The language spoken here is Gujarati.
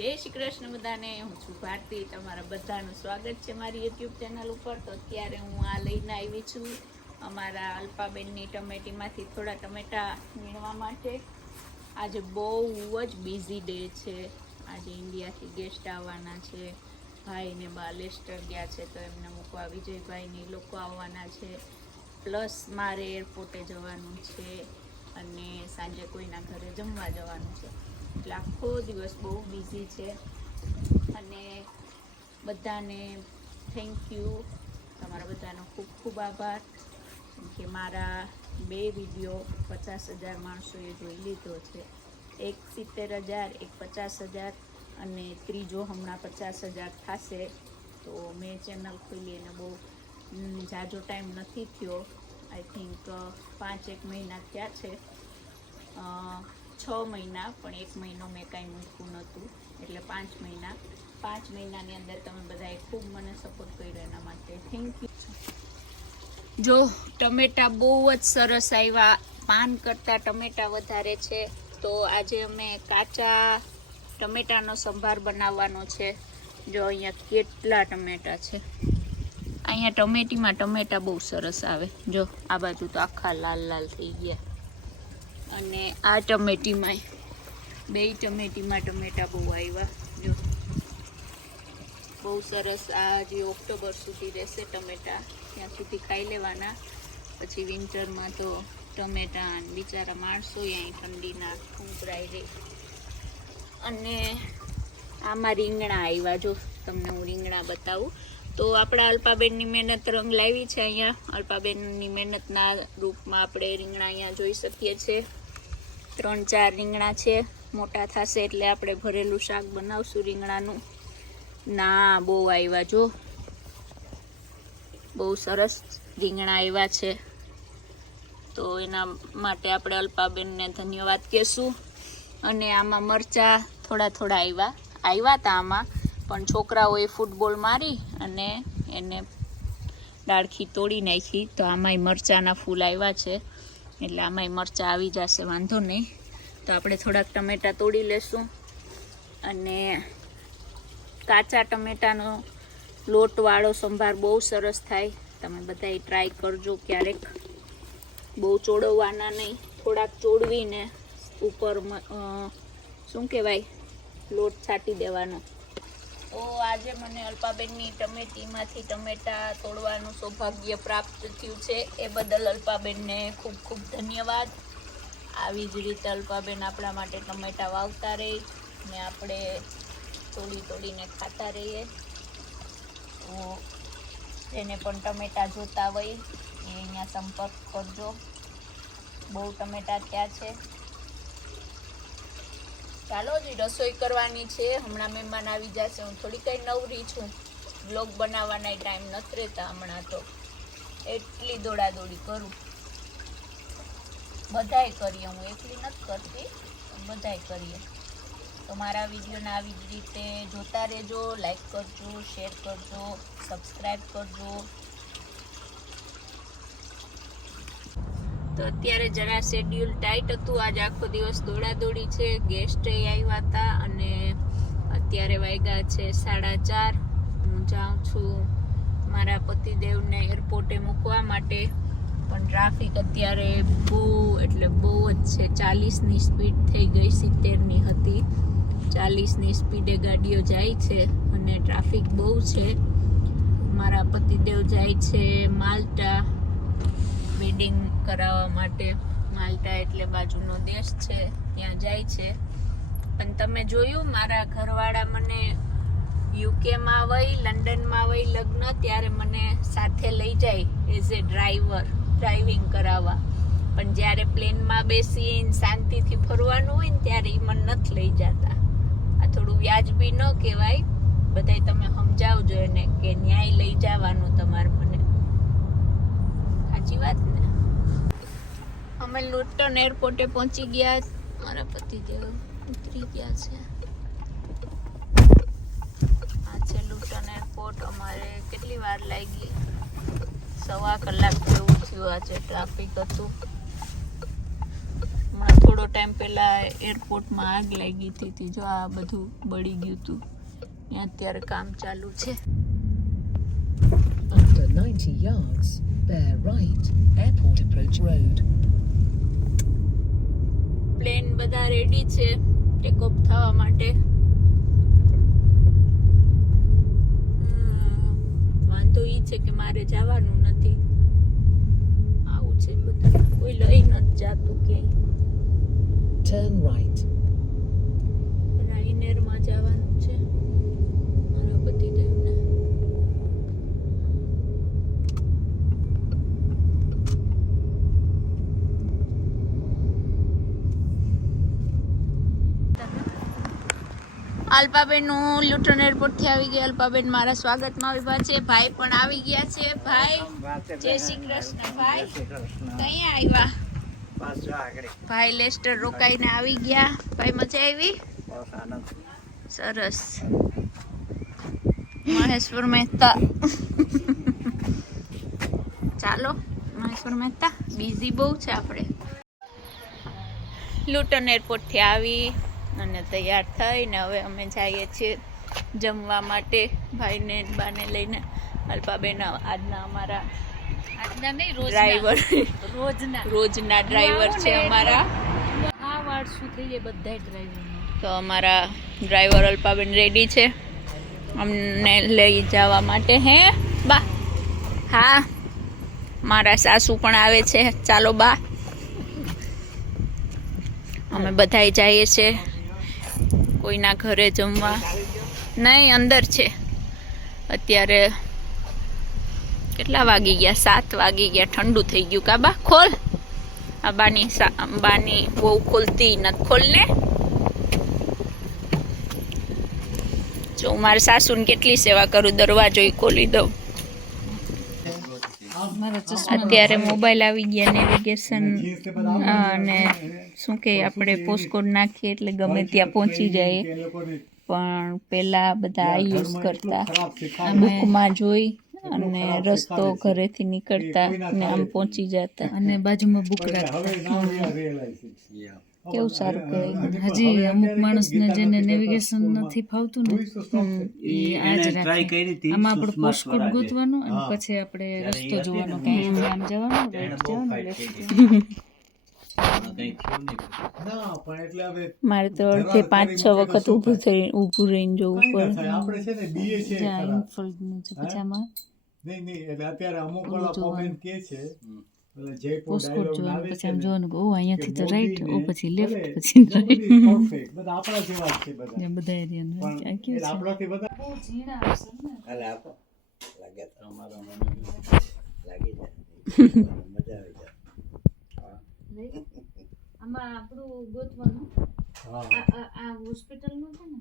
જય શ્રી કૃષ્ણ બધાને, હું છું ભારતી, તમારા બધાનું સ્વાગત છે મારી યુટ્યુબ ચેનલ ઉપર. તો અત્યારે હું આ લઈને આવી છું અમારા અલ્પાબેનની ટમેટીમાંથી થોડા ટમેટા વીણવા માટે. આજે બહુ જ બિઝી ડે છે. આજે ઇન્ડિયાથી ગેસ્ટ આવવાના છે. ભાઈને બા લેસ્ટર ગયા છે તો એમને મૂકવા, વિજયભાઈને લોકો આવવાના છે. પ્લસ મારે એરપોર્ટે જવાનું છે અને સાંજે કોઈના ઘરે જમવા જવાનું છે. એટલે આખો દિવસ બહુ બિઝી છે. અને બધાને થેન્ક યુ તમારા બધાનો ખૂબ ખૂબ આભાર. કે મારા બે વીડિયો પચાસ હજાર માણસોએ જોઈ લીધો છે. એક સિત્તેર હજાર, એક પચાસ હજાર અને ત્રીજો હમણાં પચાસ હજાર થશે. તો મેં ચેનલ ખોલી અને બહુ ઝાઝો ટાઈમ નથી થયો. આઈ થિંક પાંચ એક મહિના થયા છે. છ મહિના, પણ એક મહિનો મેં કાંઈ મૂક્યું નહોતું. એટલે પાંચ મહિના. પાંચ મહિનાની અંદર તમે બધાએ ખૂબ મને સપોર્ટ કર્યો એના માટે. થેન્ક યુ જો ટમેટા બહુ જ સરસ આવ્યા. પાન કરતાં ટમેટા વધારે છે. તો આજે અમે કાચા ટમેટાનો સંભાર બનાવવાનો છે. જો અહીંયા કેટલા ટમેટા છે. અહીંયા ટમેટીમાં ટમેટા બહુ સરસ આવે. જો આ બાજુ તો આખા લાલ લાલ થઈ ગયા. અને આ ટમેટીમાં બે ટમેટીમાં ટમેટા બહુ આવ્યા. જો. બહુ સરસ આ જે ઓક્ટોબર સુધી રહેશે ટમેટા, ત્યાં સુધી ખાઈ લેવાના. પછી વિન્ટરમાં તો ટમેટા બિચારા માણસો અહીં ઠંડીના ઉંકરાઈ રહે અને આમાં રીંગણા આવ્યા. જો, તમને હું રીંગણા બતાવું. તો આપણા અલ્પાબેનની મહેનત રંગ લાવી છે અહીંયા. અલ્પાબેનની મહેનતના રૂપમાં આપણે રીંગણા અહીંયા જોઈ શકીએ છીએ. ત્રણ ચાર રીંગણા છે. મોટા થશે એટલે આપણે ભરેલું શાક બનાવશું રીંગણાનું. ના, બહુ આવ્યા જો. બહુ સરસ રીંગણા આવ્યા છે. તો એના માટે આપણે અલ્પાબેનને ધન્યવાદ કહેશું. અને આમાં મરચાં થોડા થોડા આવ્યા આવ્યા હતા આમાં, પણ છોકરાઓએ ફૂટબોલ મારી અને એને ડાળખી તોડી નાખી. તો આમાંય મરચાંના ફૂલ આવ્યા છે. એટલે આમાંય મરચાં આવી જશે, વાંધો નહીં. તો આપણે થોડાક ટમેટા તોડી લેશું. અને કાચા ટમેટાનો લોટવાળો સંભાર બહુ સરસ થાય. તમે બધાય ટ્રાય કરજો ક્યારેક. બહુ ચોળવવાના નહીં, થોડાક ચોળવીને ઉપર શું કહેવાય? લોટ છાંટી દેવાનો. તો આજે મને અલ્પાબેનની ટમેટીમાંથી ટમેટા તોડવાનું સૌભાગ્ય પ્રાપ્ત થયું છે. એ બદલ અલ્પાબેનને ખૂબ ખૂબ ધન્યવાદ. આવી જ રીતે અલ્પાબેન આપણા માટે ટમેટા વાવતા રહે ને આપણે તોડી તોડીને ખાતા રહીએ. તો જેને પણ ટમેટા જોતા હોય એ અહીંયા સંપર્ક કરજો. બહુ ટમેટા થયા છે. ચાલો જ રસોઈ કરવાની છે. હમણાં મહેમાન આવી જશે. હું થોડી કંઈ નવરી છું. બ્લોગ બનાવવાના ટાઈમ નથી રહેતા હમણાં તો. એટલી દોડાદોડી કરું. બધાય કરીએ. હું એકલી નથી કરતી બધાય કરીએ. તો મારા વિડીયોને આવી જ રીતે જોતા રહેજો. લાઈક કરજો શેર કરજો સબસ્ક્રાઈબ કરજો. તો અત્યારે જરા શેડ્યુલ ટાઈટ હતું. આજ આખો દિવસ દોડાદોડી છે. ગેસ્ટ આવ્યા હતા અને અત્યારે વાગ્યા છે સાડા ચાર. હું જાઉં છું મારા પતિદેવને એરપોર્ટે મૂકવા માટે. પણ ટ્રાફિક અત્યારે બહુ, એટલે બહુ જ છે. ચાલીસની સ્પીડ થઈ ગઈ સિત્તેરની હતી. ચાલીસની સ્પીડે ગાડીઓ જાય છે અને ટ્રાફિક બહુ છે. મારા પતિદેવ જાય છે માલ્ટા વેડિંગ કરાવવા માટે માલ્ટા એટલે બાજુનો દેશ છે, ત્યાં જાય છે. પણ તમે જોયું મારા ઘરવાળા મને યુકેમાં વઈ, લંડનમાં વઈ લગ્ન, ત્યારે મને સાથે લઈ જાય એઝ એ ડ્રાઈવર ડ્રાઇવિંગ કરાવવા. પણ જ્યારે પ્લેનમાં બેસીને શાંતિથી ફરવાનું હોય ને ત્યારે એ મને નથી લઈ જતા. આ થોડું વ્યાજબી ન કહેવાય. બધાય તમે સમજાવજો એને કે ન્યાય લઈ જવાનું તમારે મને. સાચી વાત ને અમે લુટન એરપોર્ટે પહોંચી ગયા. મારા પતિદેવ ઉતરી ગયા છે. આ છે લુટન એરપોર્ટ અમારે કેટલી વાર લાગી? સવા કલાક જેવું થયું આજે ટ્રાફિક હતું. હમણાં થોડો ટાઈમ પહેલાં એરપોર્ટમાં આગ લાગી હતી જો આ બધું બળી ગયું હતું ત્યાં અત્યારે કામ ચાલુ છે. After 90 yards, bear right, Airport Approach Road. Plane બધા રેડી છે ટેક ઓફ થવા માટે વાંધો એ છે કે મારે જવાનું નથી આવું છે બધા કોઈ લઈ નથી જાતું ક્યાંય Turn right. રાઈનેરમાં જવાનું છે મારા પતિદેવને અલ્પાબેન હું લ્યુટન એરપોર્ટથી આવી ગઈ. અલ્પાબેન મારા સ્વાગતમાં ઊભા છે. ભાઈ પણ આવી ગયા છે. ભાઈ, જય શ્રી કૃષ્ણ. ભાઈ કઈ આવ્યા? ભાઈ લેસ્ટર રોકાઈને આવી ગયા. ભાઈ, મજા આવી? સરસ. મહેશ્વર મહેતા. ચાલો, મહેશ્વર મહેતા. બિઝી બહુ છે આપણે. લુટન એરપોર્ટથી આવી. અને તૈયાર થઈને હવે અમે જઈએ છીએ જમવા માટે ભાઈને બાને લઈને. અલ્પાબેન આજના અમારા આજના નહીં ડ્રાઈવર રોજના. રોજના ડ્રાઈવર છે અમારા. આ વાર શું થઈ જાય બધા ડ્રાઈવર તો અમારા ડ્રાઈવર અલ્પાબેન રેડી છે. અમને લઈ જવા માટે હે બા. હા મારા સાસુ પણ આવે છે. ચાલો બા. અમે બધાય જઈએ છે. કોઈના ઘરે જમવા. નહીં, અંદર છે. અત્યારે કેટલા વાગી ગયા? સાત વાગી ગયા. ઠંડુ થઈ ગયું. કાબા ખોલ. આ બાની બાની બહુ ખોલતી નથી. ખોલ ને. જો, મારા સાસુને કેટલી સેવા કરું, દરવાજો ખોલી દઉં. અત્યારે મોબાઈલ આવી ગયા નેવિગેશન અને શું કે આપણે પોસ્ટકોડ નાખીએ એટલે ગમે ત્યાં પહોંચી જાય. પણ પહેલા બધા આ યુઝ કરતા. બુકમાં જોઈ અને રસ્તો ઘરેથી નીકળતા ને આમ પહોંચી જતા. અને બાજુમાં બુક રાખતા કેવું સારું કહેવાય? હજી અમુક માણસને જેને નેવિગેશન નથી ફાવતું ને એ આ જ રાખે. આમાં આપણે પોસ્ટકોડ ગોતવાનો અને પછી આપણે રસ્તો જોવાનો કે આમ જવાનું રાઈટ જવાનું મારે તો અડધે પાંચ છ વખત ઊભું થઈ ઊભું રહીને જવું પડે. આપણે છે ને બીએ છે જ્યાં ઇન્ફોલ્ડનું છે પછી આમાં નહીં નહીં એટલે અત્યારે અમુક વાળા કોમેન્ટ કે છે પોસ્ટકોડ જોવાનું પછી આમ જોવાનું કે ઓ અહીંયાથી તો રાઈટ ઓ પછી લેફ્ટ પછી રાઈટ બધા આપણા જેવા છે બધા. બધા એરિયાનું આ કેવું છે? આપણાથી બધા બહુ ઝીણા આવશે ને. આમાં આપણું ગોતવાનું? હા. આ આ- આ હોસ્પિટલનું છે ને?